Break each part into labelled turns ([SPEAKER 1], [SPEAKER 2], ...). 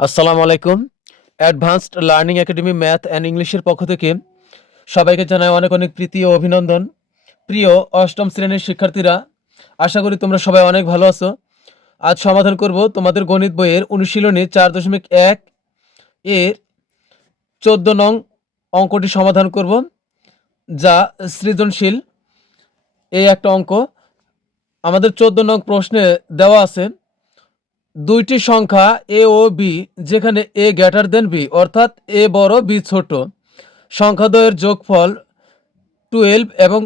[SPEAKER 1] আসসালামু আলাইকুম। Advanced learning academy math and ইংলিশের পক্ষ থেকে সবাইকে জানাই অনেক অনেক প্রীতি ও অভিনন্দন। প্রিয় অষ্টম শ্রেণির শিক্ষার্থীরা, আশা করি তোমরা সবাই অনেক ভালো আছো। আজ সমাধান করব তোমাদের গণিত বইয়ের অনুশীলনী চার দশমিক এক এর চোদ্দ নং অঙ্কটি সমাধান করব, যা সৃজনশীল। এই একটা অঙ্ক। আমাদের চোদ্দ নং প্রশ্নে দেওয়া আছে দুইটি সংখ্যা এ ও বি যেখানে এ গ্যাটার দেন বি অর্থাৎ এ বড় বি ছোট। সংখ্যাদ্বয়ের যোগফল টুয়েলভ এবং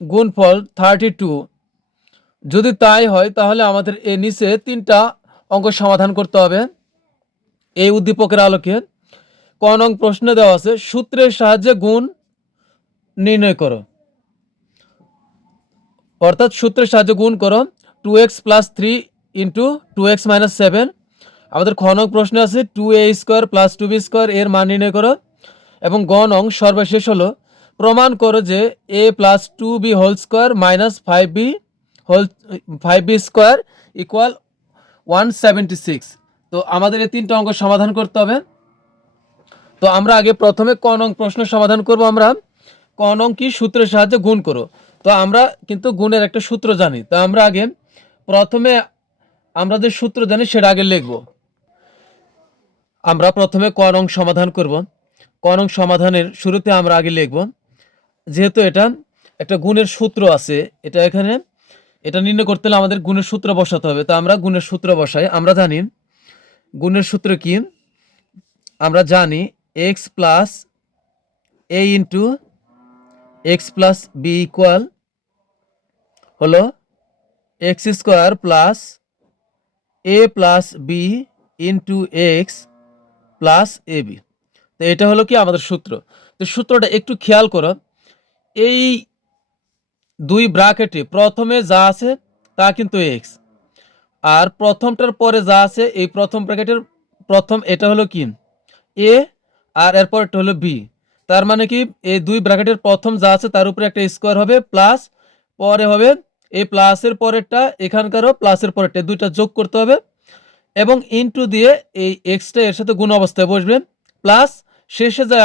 [SPEAKER 1] গুণফল থার্টি টু যদি তাই হয়, তাহলে আমাদের এ নিচে তিনটা অঙ্ক সমাধান করতে হবে। এই উদ্দীপকের আলোকে ক নং প্রশ্নে দেওয়া আছে, সূত্রের সাহায্যে গুণ নির্ণয় করো। অর্থাৎ সূত্রের সাহায্যে গুণ করো two x plus three into two x minus seven আমাদের খ নং প্রশ্নে আছে two a square plus two b square এর মান নির্ণয় করো। এবং গ নং সর্বশেষ হলো, প্রমাণ করো যে a plus two b whole square minus five b whole five b square equal one seventy six তো আমাদের এই তিনটা অঙ্ক সমাধান করতে হবে। তো আমরা আগে প্রথমে ক নং প্রশ্ন সমাধান করব আমরা। ক নং কি সূত্রের সাহায্যে গুণ করো। তো আমরা কিন্তু গুণের একটা সূত্র জানি। তো আমরা আগে প্রথমে আমরা যে সূত্র জানি সেটা আগে লিখব। আমরা প্রথমে ক নং সমাধান করব। ক নং সমাধানের শুরুতে আমরা আগে লিখব, যেহেতু এটা একটা গুণের সূত্র আছে, এটা এখানে, এটা নির্ণয় করতে হলে আমাদের গুণের সূত্র বসাতে হবে। তো আমরা গুণের সূত্র বসাই, আমরা জানি গুণের সূত্র কি? আমরা জানি x plus a into x plus b equal হলো x square plus a plus b into x plus a b তো এটা হলো কি আমাদের সূত্র? তো সূত্রটা একটু খেয়াল করো। এই দুই ব্রাকেটে প্রথমে যা আছে তা কিন্তু এক্স আর প্রথমটার পরে যা আছে, এই প্রথম ব্র্যাকেটের প্রথম এটা হলো কি? এ আর এরপর এটা হলো বি তার মানে কি, এই দুই ব্র্যাকেটের প্রথম যা আছে তার উপরে একটা স্কোয়ার হবে প্লাস পরে হবে এই প্লাসের পরেরটা, এখানকারও প্লাসের পরেরটা দুইটা যোগ করতে হবে এবং ইনটু দিয়ে এই এক্সটা এর সাথে গুণ অবস্থায় বসবে। প্লাস শেষে যা,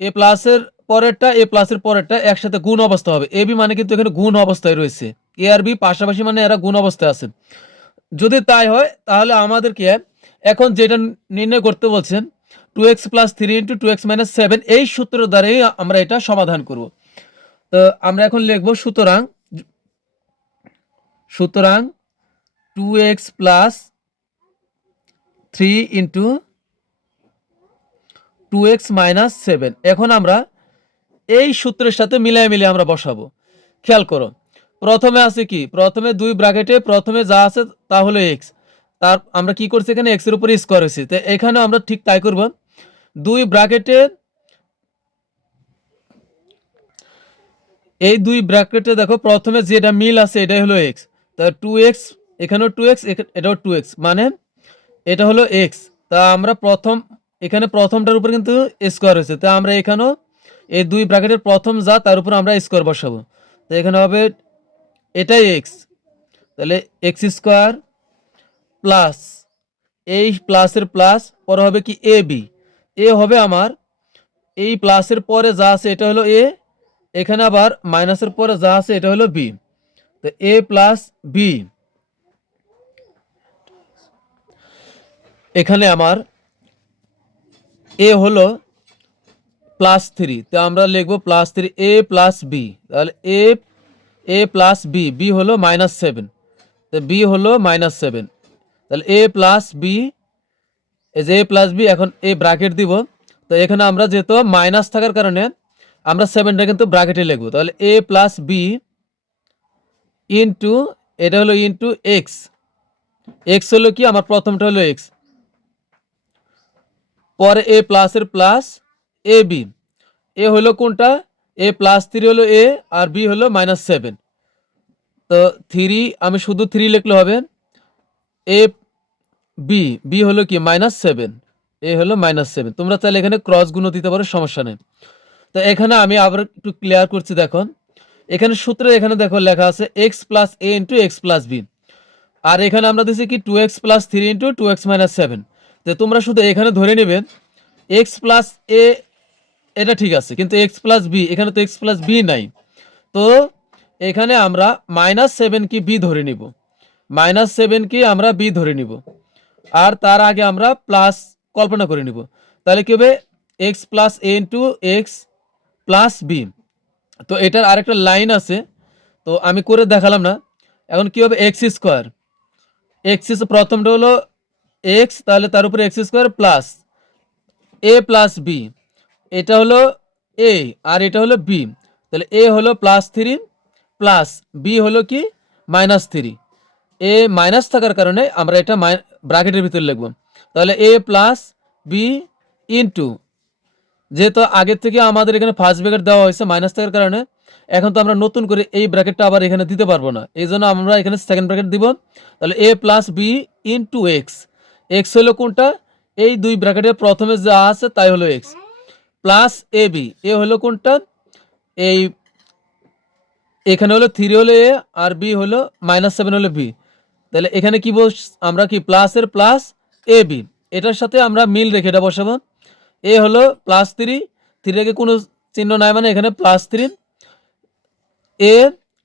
[SPEAKER 1] এ প্লাসের পরেরটা, এ প্লাসের পরেরটা একসাথে গুণ অবস্থা হবে। এ বি মানে কিন্তু এখানে গুণ অবস্থায় রয়েছে। এ আর বি পাশাপাশি মানে এরা গুণ অবস্থায় আছে। যদি তাই হয়, তাহলে আমাদেরকে এখন যেটা নির্ণয় করতে বলছেন two x plus three into two x minus seven এই সূত্র দ্বারাই আমরা এটা সমাধান করব। তো আমরা এখন লিখব সুতরাং সুতরাং two x plus three into two x minus seven এখন আমরা এই সূত্রের সাথে মিলিয়ে মিলিয়ে আমরা বসাবো। খেয়াল করো, প্রথমে আছে কি? প্রথমে দুই ব্র্যাকেটে প্রথমে যা আছে তা হলো এক্স তার, আমরা কি করছি এখানে? এক্সের উপরে স্কোয়ার হয়েছে। তো এখানেও আমরা ঠিক তাই করব। দুই ব্র্যাকেটে এই দুই ব্র্যাকেটে দেখো, প্রথমে যেটা মিল আছে এটাই হলো এক্স তা টু এক্স এখানেও টু এক্স এটাও টু এক্স মানে এটা হলো এক্স তা আমরা প্রথম, এখানে প্রথমটার উপর কিন্তু স্কোয়ার হয়েছে তা আমরা এখানেও এই দুই ব্র্যাকেটের প্রথম যা, তার উপর আমরা স্কোয়ার বসাবো। তো এখানে হবে এটাই এক্স তাহলে এক্স স্কোয়ার প্লাস এই প্লাসের প্লাস পরে হবে কি এ বি এ হবে আমার, এই প্লাসের পরে যা আছে এটা হলো এ এখানে আবার মাইনাসের পরে যা আছে এটা হলো বি তো এ প্লাস বি এখানে আমার এ হলো প্লাস থ্রি তো আমরা লিখব plus three a plus b তাহলে a a plus b b হলো মাইনাস সেভেন তো বি হলো মাইনাস সেভেন তাহলে এ প্লাস বি এই যে এ প্লাস বি এখন এ ব্র্যাকেট দিব। তো এখানে আমরা যেহেতু মাইনাস থাকার কারণে আমরা সেভেনটা কিন্তু ব্র্যাকেটে লিখব। তাহলে এ প্লাস বি ইন্টু, এটা হলো ইন্টু এক্স। এক্স হলো কি? আমার প্রথমটা হলো এক্স। পরে এ প্লাসের প্লাস এ বি। এ হলো কোনটা? এ প্লাস থ্রি হলো এ আর বি হলো মাইনাস সেভেন তো থ্রি আমি শুধু থ্রি লিখলে হবে। এ বি বি হলো কি? মাইনাস সেভেন এ হলো মাইনাস সেভেন তোমরা চাইলে এখানে ক্রস গুণ দিতে পারো, সমস্যা নেই। তো এখানে আমি আবার একটু ক্লিয়ার করছি দেখো এখানে সূত্রে এখানে দেখো লেখা আছে x plus a into x plus b আর এখানে আমরা দিচ্ছি কি two x plus three into two x minus seven তো তোমরা শুধু এখানে ধরে নেবে এক্স প্লাস এ এটা ঠিক আছে, কিন্তু এক্স প্লাস বি এখানে তো এক্স প্লাস বি নাই। তো এখানে আমরা মাইনাস সেভেন কি বি ধরে নিব। মাইনাস সেভেন কি আমরা বি ধরে নিব। আর তার আগে আমরা প্লাস কল্পনা করে নিব। তাহলে কি হবে? X plus a into x plus b তো এটার আরেকটা লাইন আছে, তো আমি করে দেখালাম না। এখন কি হবে? এক্স স্কোয়ার এক্স প্রথমটা হলো এক্স তাহলে তার উপরে x square plus a plus b এটা হলো এ আর এটা হলো বি তাহলে এ হলো প্লাস থ্রি প্লাস বি হলো কি? মাইনাস থ্রি এ মাইনাস থাকার কারণে আমরা এটা ব্র্যাকেটের ভিতরে লিখব। তাহলে এ প্লাস বি ইন্টু যেহেতু আগের থেকে আমাদের এখানে ফার্স্ট ব্র্যাকেট দেওয়া হয়েছে মাইনাস থাকার কারণে, এখন তো আমরা নতুন করে এই ব্র্যাকেটটা আবার এখানে দিতে পারব না। এই জন্য আমরা এখানে সেকেন্ড ব্র্যাকেট দিব। তাহলে a plus b into x x হলো কোনটা? এই দুই ব্র্যাকেটের প্রথমে যা আছে তাই হলো x plus a b a হলো কোনটা? এই এখানে হলো থ্রি হলো এ আর বি হলো মাইনাস সেভেন হলো বি তাহলে এখানে কি বস আমরা কি প্লাসের প্লাস এ বি এটার সাথে আমরা মিল রেখে এটা বসাবো। এ হলো প্লাস থ্রি থ্রি রেখে কোনো চিহ্ন নাই মানে এখানে plus three a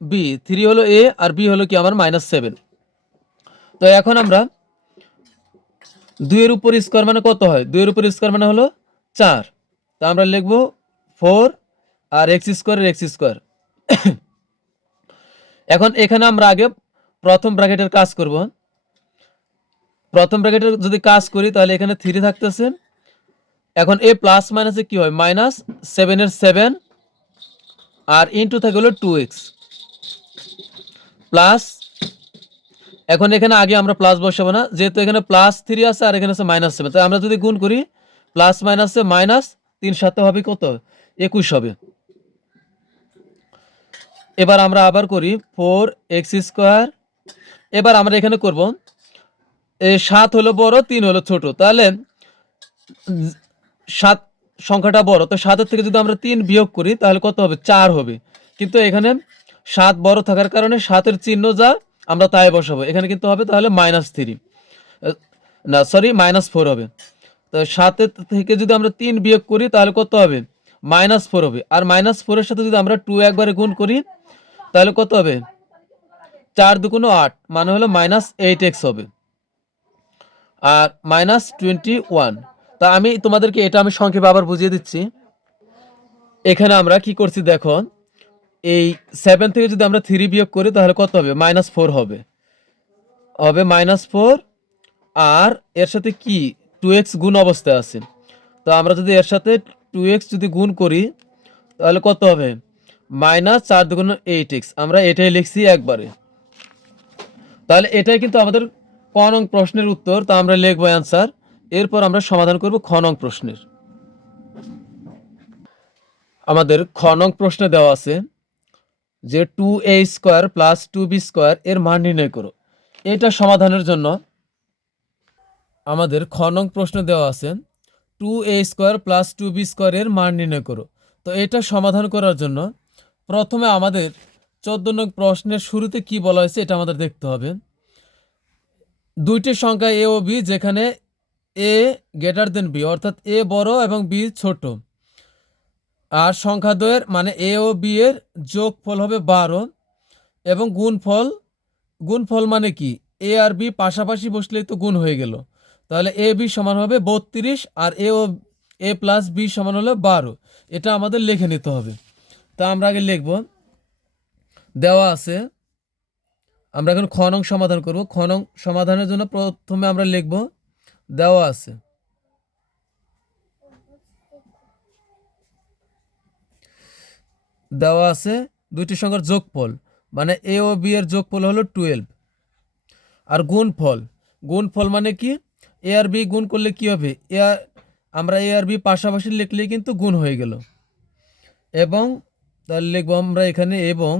[SPEAKER 1] b three হলো এ আর বি হলো কি আমার মাইনাস সেভেন তো এখন আমরা দুইয়ের উপর স্কোয়ার মানে কত হয়? দুইয়ের উপর স্কোয়ার মানে হলো চার। তা আমরা লিখব ফোর আর এক্স স্কোয়ারের এক্স স্কোয়ার এখন এখানে আমরা আগে প্রথম ব্র্যাকেটের কাজ করব। প্রথম ব্র্যাকেটের যদি কাজ করি তাহলে এখানে থ্রি থাকতেছে। এখন এ প্লাস মাইনাসে কি হয়? মাইনাস সেভেনের সেভেন আর ইন্টু থাকে হলো টু এক্স প্লাস এখন এখানে আগে আমরা প্লাস বসাবো না, যেহেতু এখানে প্লাস থ্রি আছে আর এখানে আছে মাইনাস সেভেন তাই আমরা যদি গুণ করি প্লাস মাইনাসে মাইনাস তিন সাথে হবে কত? একুশ হবে। এবার আমরা আবার করি ফোর এক্স স্কোয়ার এবার আমরা এখানে করব সাত হলো বড়, তিন হলো ছোট। তাহলে সাত সংখ্যাটা বড়, তো সাতের থেকে যদি আমরা তিন বিয়োগ করি, তাহলে কত হবে? চার হবে। কিন্তু এখানে সাত বড় থাকার কারণে সাতের চিহ্ন যা, আমরা তাই বসাবো। এখানে কিন্তু হবে তাহলে মাইনাস থ্রি না সরি মাইনাস ফোর হবে। তো সাতের থেকে যদি আমরা তিন বিয়োগ করি, তাহলে কত হবে? মাইনাস ফোর হবে। আর মাইনাস ফোরের সাথে যদি আমরা টু একবারে গুণ করি, তাহলে কত হবে? চার দুগুণ আট মানে হলো মাইনাস এইট এক্স হবে। আর মাইনাস টোয়েন্টি ওয়ান তা আমি তোমাদেরকে এটা আমি সংক্ষেপে আবার বুঝিয়ে দিচ্ছি। এখানে আমরা কি করছি দেখো, এই সেভেন থেকে যদি আমরা থ্রি বিয়োগ করি তাহলে কত হবে? মাইনাস ফোর হবে। হবে মাইনাস ফোর আর এর সাথে কি? টু এক্স গুণ অবস্থায় আছে। তো আমরা যদি এর সাথে টু এক্স যদি গুণ করি, তাহলে কত হবে? মাইনাস চার দুগুণ এইট এক্স আমরা এটাই লিখছি একবারে। তাহলে এটাই কিন্তু আমাদের ক নং প্রশ্নের উত্তর, তা আমরা লিখব অ্যান্সার এরপর আমরা সমাধান করব খ নং প্রশ্নের। আমাদের খ নং প্রশ্নে দেওয়া আছে যে two a square plus two b square এর মান নির্ণয় করো। এটা সমাধানের জন্য আমাদের খ নং প্রশ্ন দেওয়া আছে two a square plus two b স্কোয়ারের মান নির্ণয় করো। তো এটা সমাধান করার জন্য প্রথমে আমাদের চোদ্দ নং প্রশ্নের শুরুতে কি বলা হয়েছে এটা আমাদের দেখতে হবে। দুইটি সংখ্যা এ ও বি যেখানে এ গ্রেটার দেন বি অর্থাৎ এ বড় এবং বি ছোট। আর সংখ্যা দ্বয়ের মানে এ ও বি এর যোগফল হবে বারো এবং গুণফল গুণফল মানে কি? এ আর বি পাশাপাশি বসলেই তো গুণ হয়ে গেল। তাহলে এ বি সমান হবে বত্রিশ আর এ ও, এ প্লাস বি সমান হলো বারো। এটা আমাদের লিখে নিতে হবে। তা আমরা আগে লিখব। দেওয়া আছে। আমরা এখন খ নং সমাধান করব। খ নং সমাধানের জন্য প্রথমে আমরা লিখব দেওয়া আছে। দেওয়া আছে দুইটি সংখ্যার যোগফল মানে এ ও বি এর যোগফল হলো টুয়েলভ আর গুণফল গুণফল মানে কি? এ আর বি গুণ করলে কি হবে? এ আমরা এ আর বি পাশাপাশি লিখলেই কিন্তু গুণ হয়ে গেল। এবং তাহলে লিখব আমরা এখানে, এবং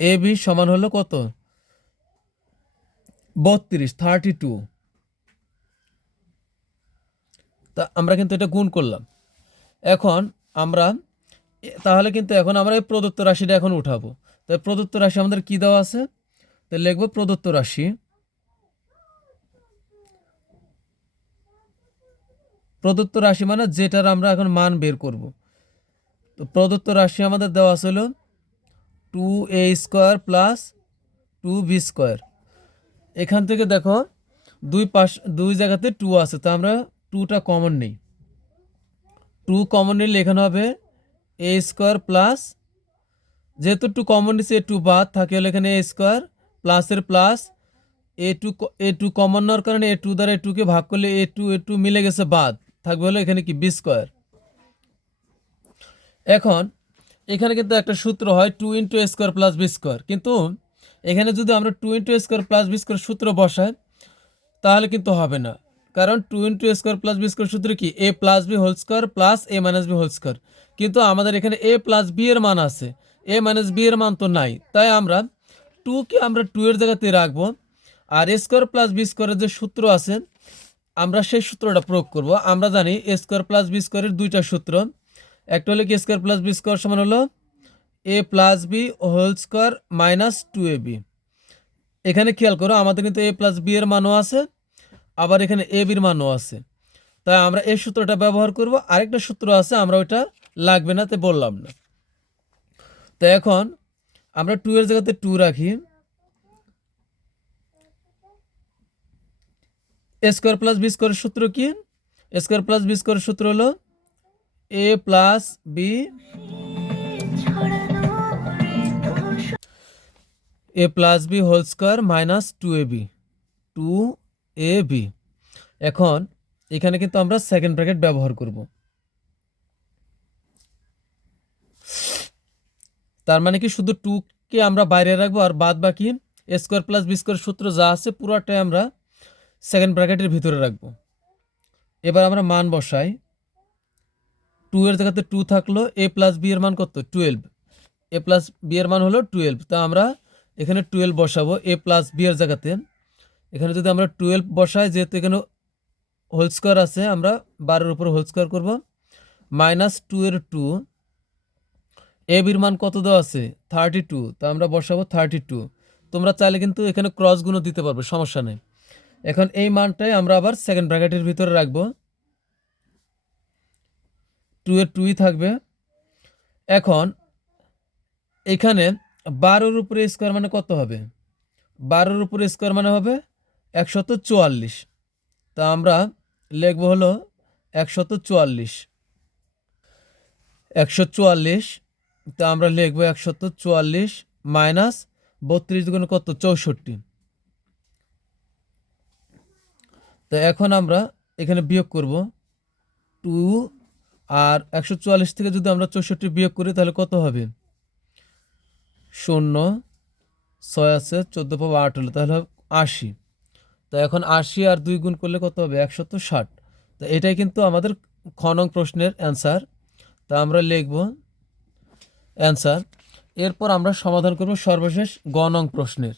[SPEAKER 1] এ বি সমান হলো কত? বত্রিশ থার্টি টু তা আমরা কিন্তু এটা গুণ করলাম। এখন আমরা, তাহলে কিন্তু এখন আমরা এই প্রদত্ত রাশিটা এখন উঠাবো। তো এই প্রদত্ত রাশি আমাদের কি দেওয়া আছে? তো লিখব প্রদত্ত রাশি। প্রদত্ত রাশি মানে যেটার আমরা এখন মান বের করব। তো প্রদত্ত রাশি আমাদের দেওয়া ছিল two A square plus two B square. এখান থেকে দেখো দুই পাশ, দুই জায়গাতে টু আছে। তো আমরা টুটা কমন নেই। টু কমন নিলে এখানে হবে এ স্কোয়ার প্লাস যেহেতু টু কমন নিচ্ছে এ টু বাদ, থাকে হলে এখানে এ স্কোয়ার প্লাসের plus A two A two common নেওয়ার কারণে এ টু দ্বারা এ টুকে ভাগ করলে এ টু এ টু মিলে গেছে বাদ, থাকবে হলো এখানে কি বি স্কোয়ার এখন, এখানে কিন্তু একটা সূত্র হয় two into square plus B square কিন্তু এখানে যদি আমরা two into A square plus B square সূত্র বসাই, তাহলে কিন্তু হবে না। কারণ two into A square plus B square সূত্র কি? A plus B whole square plus A minus B whole square কিন্তু আমাদের এখানে এ প্লাস বি এর মান আছে। এ মাইনাস বি এর মান তো নাই। তাই আমরা টুকে আমরা টু এর জায়গাতে রাখব। আর এ স্কোয়ার প্লাস বি স্কোয়ারের যে সূত্র আছে, আমরা সেই সূত্রটা প্রয়োগ করব। আমরা জানি এ স্কোয়ার প্লাস বি স্কোয়ারের দুইটা সূত্র। একটা হলো কি স্কোয়ার প্লাস বি স্কোয়ার সমান হলো A plus B whole square minus two A B এখানে খেয়াল করো, আমাদের কিন্তু এ প্লাস বি এর মানও আছে। আবার এখানে এ বির মানও আছে। তাই আমরা এই সূত্রটা ব্যবহার করব। আরেকটা সূত্র আছে, আমরা ওইটা লাগবে না তাই বললাম না। তো এখন আমরা টু এর জায়গাতে টু রাখি। স্কোয়ার প্লাস বি স্কোয়ারের সূত্র কি? স্কোয়ার প্লাস বি স্কোয়ারের সূত্র হলো A plus B A plus B whole square minus two A B two A B এখন এখানে কিন্তু আমরা সেকেন্ড ব্র্যাকেট ব্যবহার করব। তার মানে কি শুধু টুকে আমরা বাইরে রাখব আর বাদ বাকি স্কোয়ার প্লাস বি স্কোয়ার সূত্র যা আছে পুরোটাই আমরা সেকেন্ড ব্র্যাকেটের ভিতরে রাখব। এবার আমরা মান বসাই। টু এর জায়গাতে টু থাকল এ প্লাস বি এর মান কত? টুয়েলভ এ প্লাস বি এর মান হলো টুয়েলভ তা আমরা এখানে টুয়েলভ বসাবো এ প্লাস বি এর জায়গাতে। এখানে যদি আমরা টুয়েলভ বসাই, যেহেতু এখানে হোল স্কোয়ার আছে, আমরা বারোর উপর হোল স্কোয়ার করব। মাইনাস টু এর টু এ বির মান কত দেওয়া আছে? থার্টি টু তা আমরা বসাবো থার্টি টু তোমরা চাইলে কিন্তু এখানে ক্রসগুলো দিতে পারবে, সমস্যা নেই। এখন এই মানটাই আমরা আবার সেকেন্ড ব্র্যাকেটের ভিতরে রাখব। টু এর টুই থাকবে। এখন এখানে বারোর উপরে স্কোয়ার মানে কত হবে? বারোর উপরে স্কোয়ার মানে হবে একশত চুয়াল্লিশ। তা আমরা লিখব হলো একশত চুয়াল্লিশ। একশো চুয়াল্লিশ, তা আমরা লিখব একশত চুয়াল্লিশ মাইনাস বত্রিশ দুগুণ কত? চৌষট্টি। তো এখন আমরা এখানে বিয়োগ করব। টু আর একশো চুয়াল্লিশ থেকে যদি আমরা চৌষট্টি বিয়োগ করি তাহলে কত হবে? শূন্য, ছয় আছে, চোদ্দ পাবো আট হলো, তাহলে আশি। তো এখন আশি আর দুই গুণ করলে কত হবে? একশত ষাট। তো এটাই কিন্তু আমাদের খ নং প্রশ্নের অ্যান্সার। তা আমরা লিখব অ্যান্সার। এরপর আমরা সমাধান করব সর্বশেষ গণং প্রশ্নের।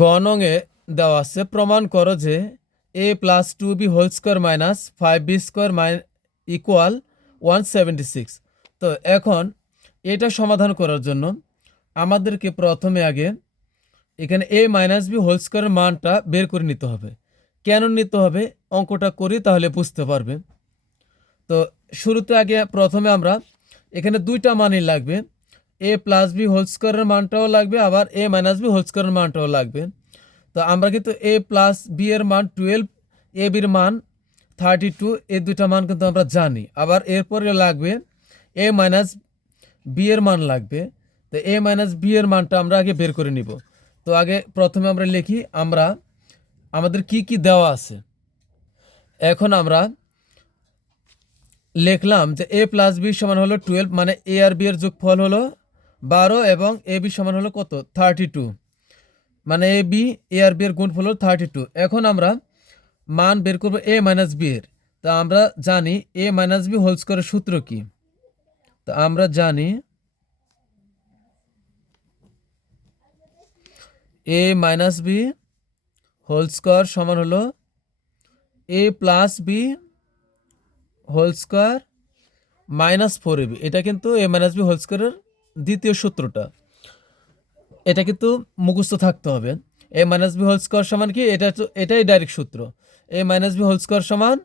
[SPEAKER 1] গ নংয়ে দেওয়া আছে, প্রমাণ করো যে A plus two B whole square minus five B square my equal one seventy six তো এখন এটা সমাধান করার জন্য আমাদেরকে প্রথমে আগে এখানে এ মাইনাস বি হোল স্কোয়ারের মানটা বের করে নিতে হবে। কেন নিতে হবে? অঙ্কটা করি তাহলে বুঝতে পারবে। তো শুরুতে আগে প্রথমে আমরা এখানে দুইটা মানই লাগবে। এ প্লাস বি হোল স্কোয়ারের মানটাও লাগবে, আবার এ মাইনাস বি হোল স্কোয়ারের মানটাও লাগবে। তো আমরা কিন্তু এ প্লাস বি এর মান টুয়েলভ এ বির মান থার্টি টু এই দুইটা মান কিন্তু আমরা জানি। আবার এরপরে লাগবে এ মাইনাস বি এর মান লাগবে। তো এ মাইনাস বি এর মানটা আমরা আগে বের করে নিব। তো আগে প্রথমে আমরা লিখি, আমরা, আমাদের কি কি দেওয়া আছে? এখন আমরা লিখলাম যে এ প্লাস বি সমান হলো টুয়েলভ মানে এ আর বি এর যোগফল হলো বারো এবং এ বি সমান হলো কত? থার্টি টু মানে এ বি এ আর বি এর গুণফল হলো থার্টি টু এখন আমরা মান বের করব এ মাইনাস বি এর। তা আমরা জানি এ মাইনাস বি হোল স্কোয়ারের সূত্র কি? তা আমরা জানি A minus B whole square সমান হলো A plus B whole square minus four A B এটা কিন্তু এ মাইনাস বি হোল স্কোয়ারের দ্বিতীয় সূত্রটা। এটা কিন্তু মুখস্থ থাকতে হবে। A minus B whole square সমান কি? এটা তো এটাই ডাইরেক্ট সূত্র। A minus B whole square সমান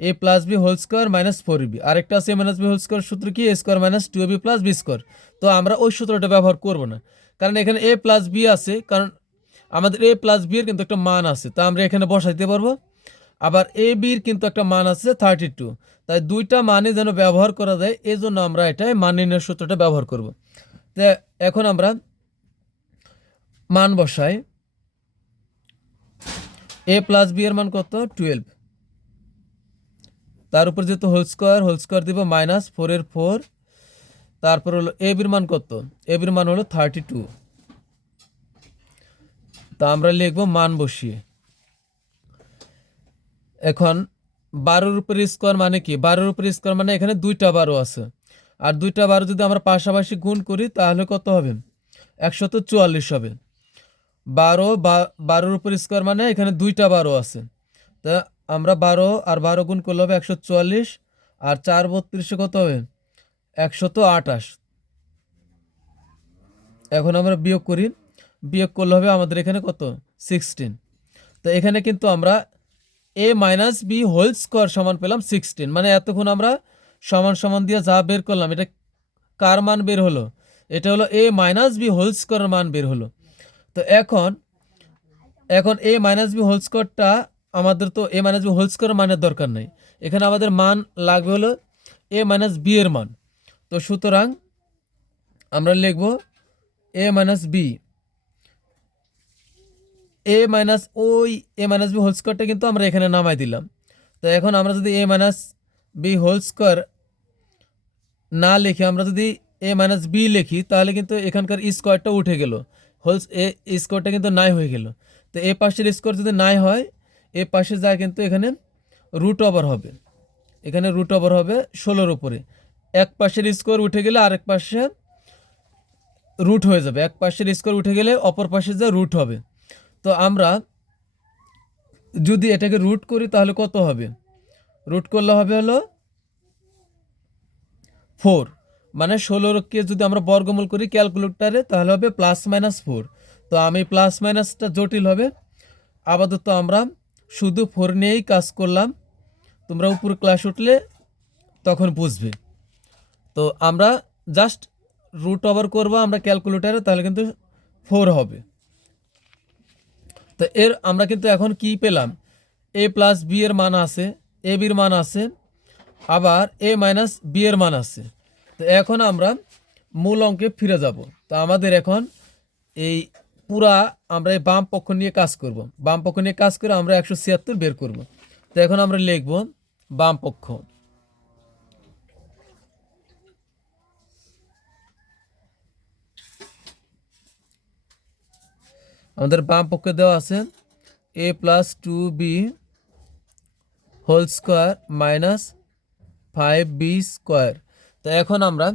[SPEAKER 1] A plus B whole square minus four B. আরেকটা আছে A minus B whole square সূত্র কি? A square minus two B plus B square. তো আমরা ওই সূত্রটা ব্যবহার করব না। কারণ এখানে এ প্লাস বি আছে, কারণ আমাদের এ প্লাস বি এর কিন্তু একটা মান আছে, তা আমরা এখানে বসাইতে পারব। আবার এ বির কিন্তু একটা মান আছে থার্টি টু তাই দুইটা মানে যেন ব্যবহার করা যায় এই জন্য আমরা এটা মান সূত্রটা ব্যবহার করব। তো এখন আমরা মান বসাই। এ প্লাস বি এর মান কত? টুয়েলভ তার উপর যেহেতু হোল স্কোয়ার হোল স্কোয়ার দিব মাইনাস ফোরের ফোর তারপর হলো এ বির মান কত? এ বির মান হলো থার্টি টু তা আমরা লিখব মান বসিয়ে। এখন বারোর উপরে স্কোয়ার মানে কি? বারোর উপরে স্কোয়ার মানে এখানে দুইটা বারো আছে। আর দুইটা বারো যদি আমরা পাশাপাশি গুণ করি, তাহলে কত হবে? একশত চুয়াল্লিশ হবে। বারো বা বারোর উপর স্কোয়ার মানে এখানে দুইটা বারো আছে। তা আমরা বারো আর বারো গুণ করলে হবে একশো চুয়াল্লিশ। আর চার বত্রিশে কত হবে? একশত আটাশ এখন আমরা বিয়োগ করি। বিয়োগ করলে হবে আমাদের এখানে কত? সিক্সটিন তো এখানে কিন্তু আমরা A minus B whole square সমান পেলাম সিক্সটিন মানে এতক্ষণ আমরা সমান সমান দিয়ে যা বের করলাম, এটা কার মান বের হলো? এটা হলো এ মাইনাস বি হোল স্কোয়ারের মান বের হলো। তো এখন এখন এ মাইনাস বি হোল স্কোয়ারটা আমাদের তো A minus B whole square মানের দরকার নেই। এখানে আমাদের মান লাগবে হলো এ মাইনাস বি এর মান। তো সুতরাং আমরা লিখব A minus B A minus ওই এ মাইনাস বি হোল স্কোয়ারটা কিন্তু আমরা এখানে নামাই দিলাম। তো এখন আমরা যদি A minus B whole square না লিখে, আমরা যদি এ মাইনাস বি লিখি, তাহলে কিন্তু এখানকার স্কোয়ারটা উঠে গেল। হোলস এ স্কোয়ারটা কিন্তু নাই হয়ে গেল। তো এ পাশের স্কোয়ার যদি নাই হয়, এ পাশে যায় কিন্তু এখানে রুট ওভার হবে। এখানে রুট ওভার হবে ষোলোর উপরে। এক পাশের স্কোয়ার উঠে গেলে আরেক পাশে রুট হয়ে যাবে। এক পাশের স্কোয়ার উঠে গেলে অপর পাশে যা রুট হবে। তো আমরা যদি এটাকে রুট করি তাহলে কত হবে? রুট করলে হবে হলো ফোর মানে ষোলোকে যদি আমরা বর্গমূল করি ক্যালকুলেটারে তাহলে হবে প্লাস মাইনাস ফোর তো আমি প্লাস মাইনাসটা জটিল হবে। আপাতত আমরা শুধু ফোর নিয়েই কাজ করলাম। তোমরা উপর ক্লাস উঠলে তখন বুঝবে। তো আমরা জাস্ট রুট ওভার করব আমরা ক্যালকুলেটারে তাহলে কিন্তু ফোর হবে। তো এর আমরা কিন্তু এখন কি পেলাম? এ প্লাস বি এর মান আছে এ বির মান আছে, আবার এ মাইনাস বি এর মান আছে। তো এখন আমরা মূল অঙ্কে ফিরে যাব। তো আমাদের এখন এই পুরা আমরা এই বাম পক্ষ নিয়ে কাজ করব। বাম পক্ষ নিয়ে কাজ করে আমরা একশো ছিয়াত্তর বের করব। তো এখন আমরা লিখব বাম পক্ষ। আমাদের বাম পক্ষে দেওয়া আছে A plus two B whole square minus five B square তো এখন আমরা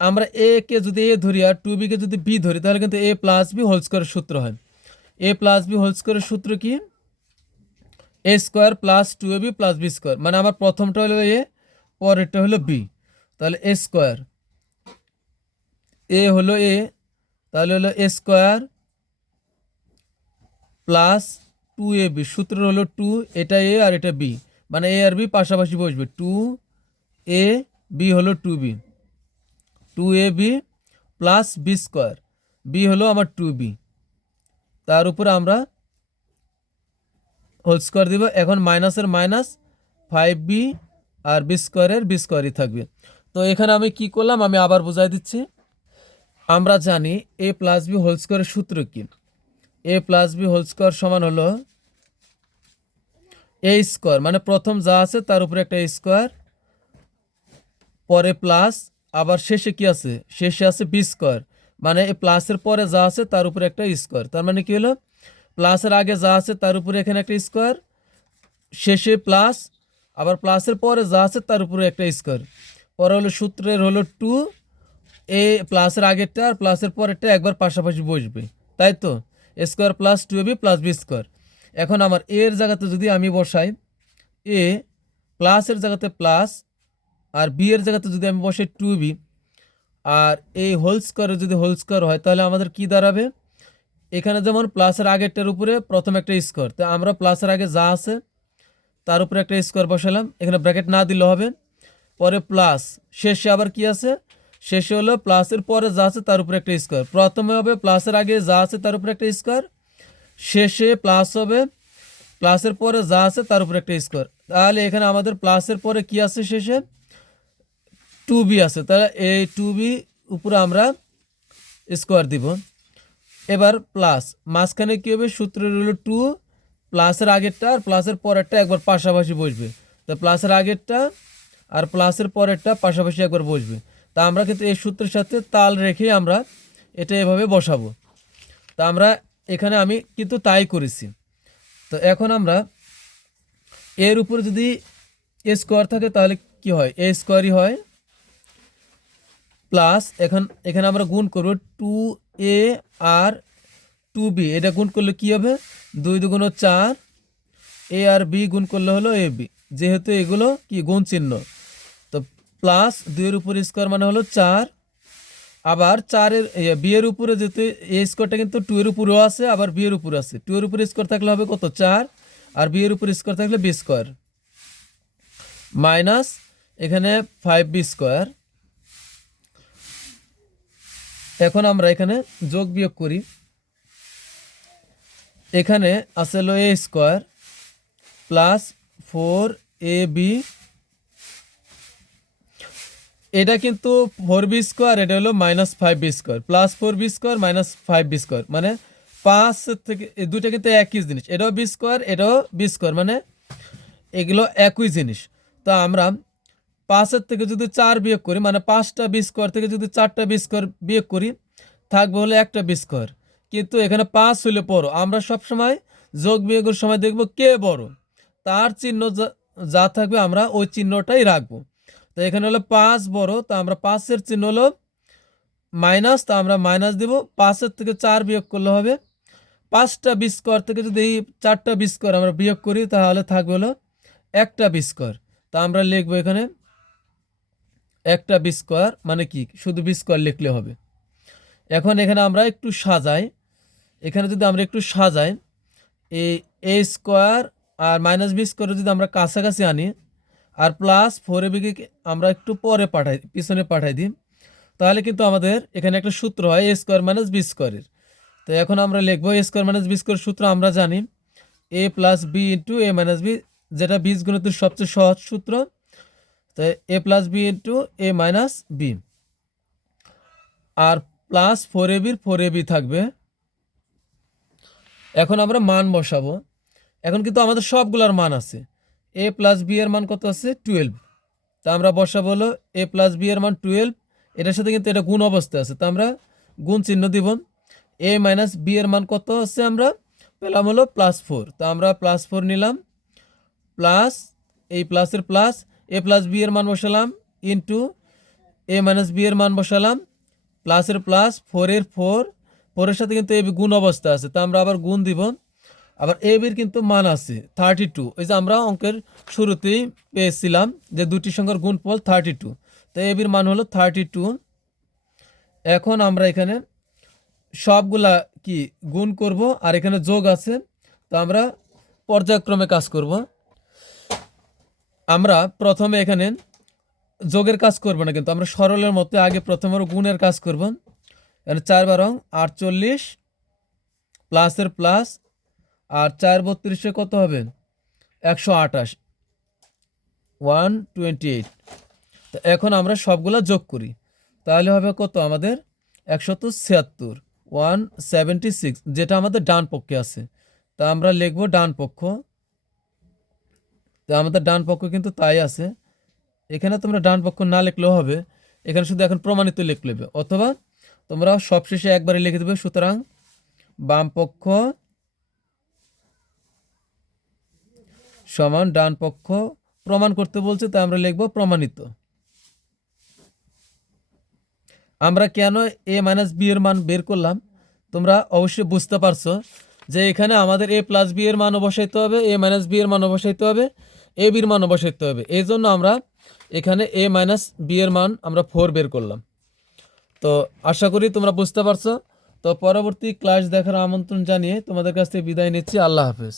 [SPEAKER 1] আমরা এ কে যদি এ ধরি আর টু বিকে যদি বি ধরি, তাহলে কিন্তু এ প্লাস বি হোল স্কোয়ারের সূত্র হয়। এ প্লাস বি হোল স্কোয়ারের সূত্র কি? A square plus two A B plus B square মানে আমার প্রথমটা হলো এ পরেরটা হলো বি তাহলে এ স্কোয়ার এ হলো এ তাহলে হলো A square plus two A B সূত্র হলো টু এটা এ আর এটা বি মানে এ আর বি পাশাপাশি বসবে। টু এ বি হলো two B two A B plus B square B হলো আমার টু বি তার উপরে আমরা হোল স্কোয়ার দিব। এখন মাইনাসের মাইনাস ফাইভ বি আর বি স্কোয়ারের বি স্কোয়ারই থাকবে। তো এখানে আমি কি করলাম? আমি আবার বোঝাই দিচ্ছি। আমরা জানি এ প্লাস বি হোল স্কোয়ারের সূত্র কি। A plus B whole square সমান হলো এ স্কোয়ার। মানে প্রথম যা আছে তার উপরে একটা স্কোয়ার, পরে প্লাস, আবার শেষে কি আছে? শেষে আছে বি স্কোয়ার। মানে এই প্লাসের পরে যা আছে তার উপরে একটা স্কোয়ার। তার মানে কি হলো? প্লাসের আগে যা আছে তার উপরে এখানে একটা স্কোয়ার, শেষে প্লাস, আবার প্লাসের পরে যা আছে তার উপরে একটা স্কোয়ার। পরে হলো সূত্রের হলো টু, এ প্লাসের আগেরটা আর প্লাসের পরেরটা একবার পাশাপাশি বসবে। তাই তো? Square plus two B plus B square. এখন আমার এ এর জায়গাতে যদি আমি বসাই, এ প্লাসের জায়গাতে প্লাস আর বি এর জায়গাতে যদি আমি বসাই টু বি, আর এই হোল স্কোয়ারে যদি হোল স্কোয়ার হয়, তাহলে আমাদের কি দাঁড়াবে? এখানে যেমন প্লাসের আগেরটার উপরে প্রথম একটা স্কোয়ার। তো আমরা প্লাসের আগে যা আছে, তার উপরে একটা স্কোয়ার বসালাম। এখানে ব্র্যাকেট না দিলেও হবে। পরে প্লাস, শেষে আবার কি আছে? শেষে হলো প্লাসের পরে যা আছে তার উপরে একটা স্কোয়ার প্রথমে হবে প্লাসের আগে যা আছে তার উপরে একটা স্কোয়ার শেষে প্লাস হবে প্লাসের পরে যা আছে তার উপরে একটা স্কোয়ার তাহলে এখানে আমাদের প্লাসের পরে কি আছে শেষে? টু বি আছে। তাহলে এই টু বি উপরে আমরা স্কোয়ার দিব। এবার প্লাস মাঝখানে কী হবে? সূত্র রইল টু প্লাসের আগেরটা আর প্লাসের পরেরটা একবার পাশাপাশি বসবে। তা প্লাসের আগেরটা আর প্লাসের পরেরটা পাশাপাশি একবার বসবে। তা আমরা কিন্তু এই সূত্রের সাথে তাল রেখে আমরা এটা এভাবে বসাবো। তা আমরা এখানে আমি কিন্তু তাই করেছি। তো এখন আমরা এর উপরে যদি এ স্কোয়ার থাকে তাহলে কি হয়? এ স্কোয়ারই হয় প্লাস এখন, এখানে আমরা গুণ করব টু এ আর টু বি। এটা গুণ করলে কি হবে? দুই দুগুণ চার এ আর বি গুণ করলে হলো এ বি। যেহেতু এগুলো কি? গুণ চিহ্ন। প্লাস দুইয়ের উপর স্কোয়ার মানে হলো চার। আবার চারের বি এর উপরে যেহেতু এ স্কোয়ারটা কিন্তু টু এর উপরেও আছে, আবার বি এর উপরে আছে। টু এর উপরে স্কোয়ার থাকলে হবে কত? চার। আর বি এর উপরে স্কোয়ার থাকলে বি স্কোয়ার। মাইনাস এখানে ফাইভ বি স্কোয়ার। এখন আমরা এখানে যোগ বিয়োগ করি। এখানে আছে হলো A square plus four A B এটা কিন্তু ফোর বি স্কোয়ার এটা হলো minus five B square plus four B square minus five B square মানে পাঁচ থেকে দুইটা কিন্তু একই জিনিস। এটাও বি স্কোয়ার এটাও বি স্কোয়ার মানে এগুলো একই জিনিস। তো আমরা পাঁচের থেকে যদি চার বিয়োগ করি মানে পাঁচটা বি স্কোয়ার থেকে যদি চারটা বি স্কোয়ার বিয়োগ করি, থাকবে হলো একটা বি স্কোয়ার কিন্তু এখানে পাঁচ হলে বড়। আমরা সবসময় যোগ বিয়োগের সময় দেখব কে বড়। তার চিহ্ন যা থাকবে, আমরা ওই চিহ্নটাই রাখব। তো এখানে হলো পাঁচ বড়, তো আমরা পাঁচের চিহ্ন হলো মাইনাস, তা আমরা মাইনাস দিব। পাঁচের থেকে চার বিয়োগ করলে হবে পাঁচটা বিস্কর থেকে যদি এই চারটা বিস্কর আমরা বিয়োগ করি, তাহলে থাকবে হলো একটা বি স্কোয়ার তা আমরা লিখব এখানে একটা বি স্কোয়ার মানে কি? শুধু বি স্কোয়ার লিখলে হবে। এখন এখানে আমরা একটু সাজাই। এখানে যদি আমরা একটু সাজাই, এই এ স্কোয়ার আর মাইনাস বি স্কোয়ার যদি আমরা কাছাকাছি আনি আর প্লাস ফোর এবিকে আমরা একটু পরে পাঠাই, পিছনে পাঠাই দিই। তাহলে কিন্তু আমাদের এখানে একটা সূত্র হয় এ স্কোয়ার মাইনাস বি স্কোয়ারের তো এখন আমরা লিখব A square minus B square সূত্র, আমরা জানি A plus B into A minus B যেটা বীজগণিতের সবচেয়ে সহজ সূত্র। তো A plus B into A minus B R plus four A বির ফোর এ বি থাকবে। এখন আমরা মান বসাবো। এখন কিন্তু আমাদের সবগুলোর মান আছে। এ প্লাস বি এর মান কত আছে? টুয়েলভ তা আমরা বসাবো হলো এ প্লাস বি এর মান টুয়েলভ এটার সাথে কিন্তু এটা গুণ অবস্থায় আছে। তা আমরা গুণ চিহ্ন দিব। এ মাইনাস বি এর মান কত আছে আমরা পেলাম হলো প্লাস ফোর তা আমরা প্লাস ফোর নিলাম। প্লাস এই প্লাসের প্লাস এ প্লাস বি এর মান বসালাম ইন্টু এ মাইনাস বি এর মান বসালাম। প্লাসের প্লাস ফোরের ফোর ফোরের সাথে কিন্তু এ বি গুণ অবস্থা আছে। তা আমরা আবার গুণ দিব। আবার এ বির কিন্তু মান আছে থার্টি টু ওই যে আমরা অঙ্কের শুরুতেই পেয়েছিলাম যে দুটি সংখ্যার গুণফল থার্টি টু তো এ বির মান হলো থার্টি টু এখন আমরা এখানে সবগুলা কি গুণ করব আর এখানে যোগ আছে, তো আমরা পর্যায়ক্রমে কাজ করব। আমরা প্রথমে এখানে যোগের কাজ করব না কিন্তু, আমরা সরলের মধ্যে আগে প্রথমে গুণের কাজ করব। এখানে চার বারং আটচল্লিশ প্লাসের প্লাস আর চার বত্রিশে কত হবে? একশো আঠাশ। One twenty eight. তো এখন আমরা সবগুলা যোগ করি। তাহলে হবে কত আমাদের? একশত ছিয়াত্তর। ওয়ান সেভেন্টি সিক্স, যেটা আমাদের ডান পক্ষে আছে। তা আমরা লিখব ডান পক্ষ। তো আমাদের ডান পক্ষ কিন্তু তাই আছে। এখানে তোমরা ডান পক্ষ না লিখলেও হবে। এখানে শুধু এখন প্রমাণিত লিখলে হবে অথবা তোমরা সবশেষে একবারে লিখে দেবে, সুতরাং বাম পক্ষ সমান ডান পক্ষ প্রমাণ করতে বলছে, তাই আমরা লিখব প্রমাণিত। আমরা কেন এ মাইনাস বি এর মান বের করলাম? তোমরা অবশ্যই বুঝতে পারছ যে এখানে আমাদের এ প্লাস বি এর মানও বসাইতে হবে, এ মাইনাস বি এর মানও বসাইতে হবে, এ বির মানও বসাইতে হবে। এই জন্য আমরা এখানে এ মাইনাস বি এর মান আমরা ফোর বের করলাম। তো আশা করি তোমরা বুঝতে পারছ। তো পরবর্তী ক্লাস দেখার আমন্ত্রণ জানিয়ে তোমাদের কাছ থেকে বিদায় নিচ্ছি। আল্লাহ হাফেজ।